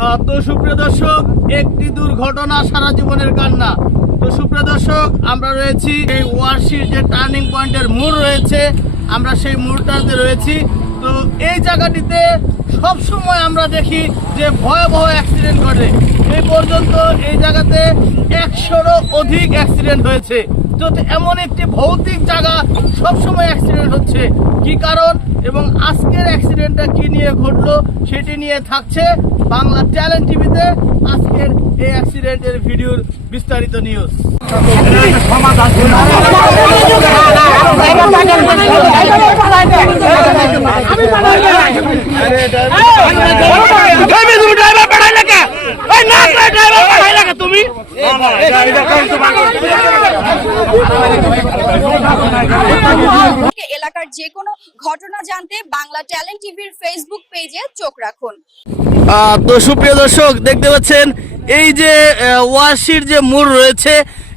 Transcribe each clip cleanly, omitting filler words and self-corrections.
তো সুপ্রিয় দর্শক, একটি দুর্ঘটনা সারা জীবনের কান্না। তো সুপ্রিয় দর্শক, আমরা রয়েছি এই ওয়ারশির যে টার্নিং পয়েন্টের মোড় রয়েছে, আমরা সেই মোড়টাতে রয়েছি। তো এই জায়গাটিতে সব সময় আমরা দেখি যে ভয়াবহ অ্যাক্সিডেন্ট ঘটে। এই পর্যন্ত এই জায়গাতে 100-রও অধিক অ্যাক্সিডেন্ট হয়েছে। তো এমন একটি ভৌতিক জায়গা সবসময় অ্যাক্সিডেন্ট হচ্ছে, কি কারণ এবং আজকের অ্যাক্সিডেন্টটা কি নিয়ে ঘটলো সেটি নিয়ে থাকছে বাংলা ট্যালেন্ট টিভিতে আজকের এই অ্যাক্সিডেন্টের ভিডিওর বিস্তারিত নিউজ। এলাকার যে কোনো ঘটনা জানতে বাংলা ট্যালেন্ট টিভির ফেসবুক পেজে চোখ রাখুন। তো সুপ্রিয় দর্শক, দেখতে পাচ্ছেন এই যে ওয়াশির যে মোড় রয়েছে,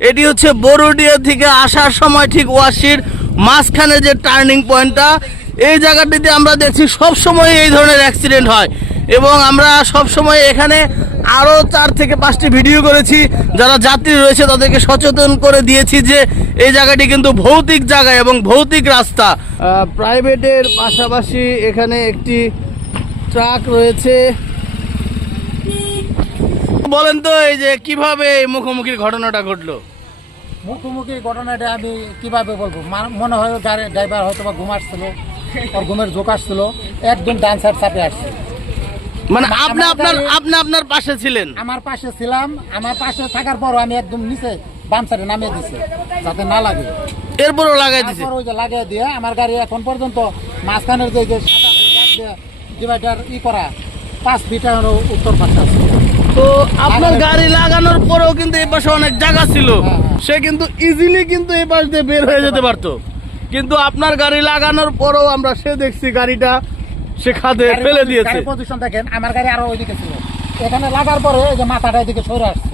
এটি হচ্ছে বরুডিয়া থেকে আসার সময় ঠিক ওয়াশির মাঝখানে যে টার্নিং পয়েন্টটা, এই জায়গাটিতে আমরা দেখছি সব সময় এই ধরনের অ্যাক্সিডেন্ট হয় এবং আমরা সব সময় এখানে আরও 4 থেকে 5টি ভিডিও করেছি। যারা যাত্রী রয়েছে তাদেরকে সচেতন করে দিয়েছি যে এই জায়গাটি কিন্তু ভৌতিক জায়গা এবং ভৌতিক রাস্তা। প্রাইভেটের পাশাপাশি এখানে একটি ট্রাক রয়েছে। বলেন তো, এই যে কিভাবে এই মুখোমুখির ঘটনাটা ঘটলো? মুখোমুখি ঘটনাটা আমি কিভাবে বলবো, মনে হয় ড্রাইভার হয়তো বা ঘুম আসছিল, ওর ঘুমের ঝোঁক আসছিল, একদম ডান সাইড চাপে আসছে। মানে আপনি আপনার পাশে ছিলেন? আমার পাশে ছিলাম, আমার পাশে থাকার পর আমি একদম নিচে বাম সাইডে নামিয়ে দিছি যাতে না লাগে। এরপরও লাগাই দিছি? ওই যে লাগিয়ে দিয়ে আমার গাড়ি এখন পর্যন্ত মাঝখানের যে ডিভাইডার করা 5 ফিট উত্তর পাশে আছে। তো আপনার গাড়ি লাগানোর পরেও কিন্তু এই পাশে অনেক জায়গা ছিল, সে কিন্তু ইজিলি কিন্তু এই পাশ দিয়ে বের হয়ে যেতে পারতো, কিন্তু আপনার গাড়ি লাগানোর পরেও আমরা দেখছি গাড়িটা সে খাদে ফেলে দিয়েছে। পজিশন দেখেন, আমার গাড়ি আরো ওইদিকে ছিল, এখানে লাগার পরে এই যে মাথাটা এদিকে সরে আসছে।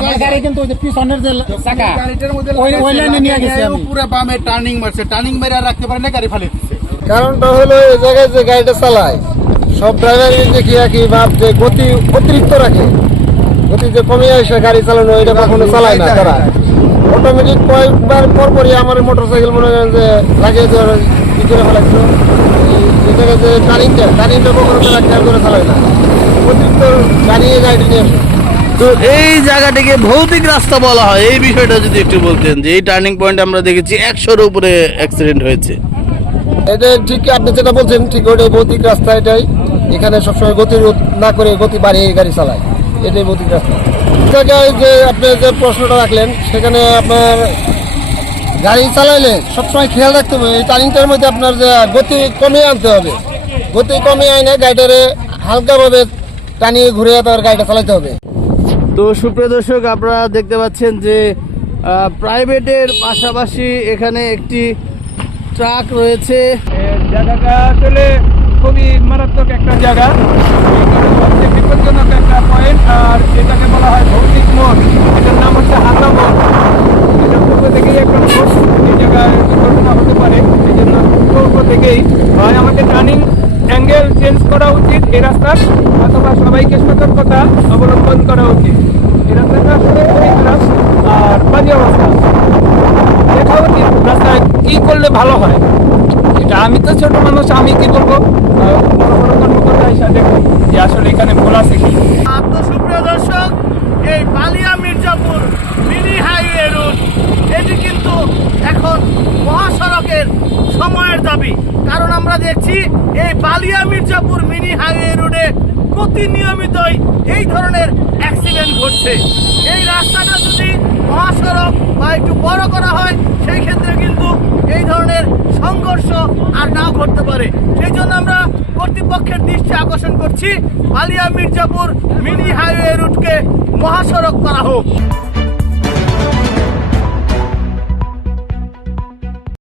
আমার গাড়ি কিন্তু ওই যে পিছনের যে চাকা ওই লাইনে নিয়ে গেছে, পুরো বামে টার্নিং মারছে, টার্নিং মেরে আর রাখতে পারে না, গাড়ি ফেলে দিচ্ছে। কারণটা হলো এই জায়গায় যে গাড়িটা চালায় সব ড্রাইভার দেখি একই ভাব যে গতি অতিরিক্ত রাখে, গতি যে কমিয়ে আসে গাড়ি চালানো, এটা কখনো চালায় না তারা। অটোমেটিক কয়েকবার পরপরই আমার মোটরসাইকেল মনে করেন যে লাগিয়ে দেওয়ার ভিতরে ফেলাচ্ছিল। এই জায়গায় যে টার্নিংটা কখনো তারা খেয়াল করে চালায় না, অতিরিক্ত গাড়িটা নিয়ে আসে। তো এই জায়গাটিকে ভৌতিক রাস্তা বলা হয়, এই বিষয়টা যদি একটু বলতেন যে এই টার্নিং পয়েন্ট আমরা দেখেছি 100-এর উপরে অ্যাক্সিডেন্ট হয়েছে। এটা ঠিক আপনি যেটা বলছেন, ঠিক ওটাই ভৌতিক রাস্তা। এটাই এখানে সবসময় গতি রোধ না করে গতি বাড়িয়ে গাড়ি চালায়, এটাই ভৌতিক রাস্তা। জায়গায় যে আপনি যে প্রশ্নটা রাখলেন, সেখানে আপনার গাড়ি চালাইলে সবসময় খেয়াল রাখতে হবে এই টার্নিংটার মধ্যে আপনার যে গতি কমিয়ে আনতে হবে। গতি কমিয়ে আনে গাড়িটারে হালকাভাবে টানিয়ে ঘুরে তার গাড়িটা চালাতে হবে। তো সুপ্রিয় দর্শক, আপনারা দেখতে পাচ্ছেন যে প্রাইভেটের পাশাপাশি এখানে একটি ট্রাক রয়েছে। জায়গাটা আসলে খুবই মারাত্মক একটা জায়গা, বিপজ্জনক একটা পয়েন্ট, আর এটাকে বলা হয় ভৌতিক মোড়। এটার নাম হচ্ছে হাতা মোড়। এটা পূর্ব থেকেই একটা মোড়, এই জায়গায় দুর্ঘটনা হতে পারে। এই জন্য পূর্ব থেকেই হয় আমাদের টার্নিং অ্যাঙ্গেল চেঞ্জ করা উচিত এই রাস্তার, অথবা সবাইকে সতর্কতা অবলম্বন করা উচিত। এই রাস্তাটা আসলে খুবই খারাপ আর বাজে অবস্থা। দেখা উচিত রাস্তায় কি করলে ভালো হয়। এটা আমি তো ছোট মানুষ, আমি কি করবো, বড় বড় কর্মকর্তা হিসাবে দেখুন যে আসলে এখানে ভুল আছে কি। তো সুপ্রিয় দর্শক, এই Ballia Mirzapur mini highway route, এটি কিন্তু এখন মহাসড়কের সময়ের দাবি। কারণ আমরা দেখছি এই বালিয়া মির্জাপুর মিনি হাইওয়ে রোডে প্রতিনিয়মিতই এই ধরনের অ্যাক্সিডেন্ট ঘটছে। এই রাস্তাটা যদি মহাসড়ক বা একটু বড় করা হয়, সেই ক্ষেত্রে কিন্তু এই ধরনের সংঘর্ষ আর নাও ঘটতে পারে। সেই জন্য আমরা কর্তৃপক্ষের দৃষ্টি আকর্ষণ করছি, বালিয়া মির্জাপুর মিনি হাইওয়ে রুটকে মহাসড়ক করা হোক।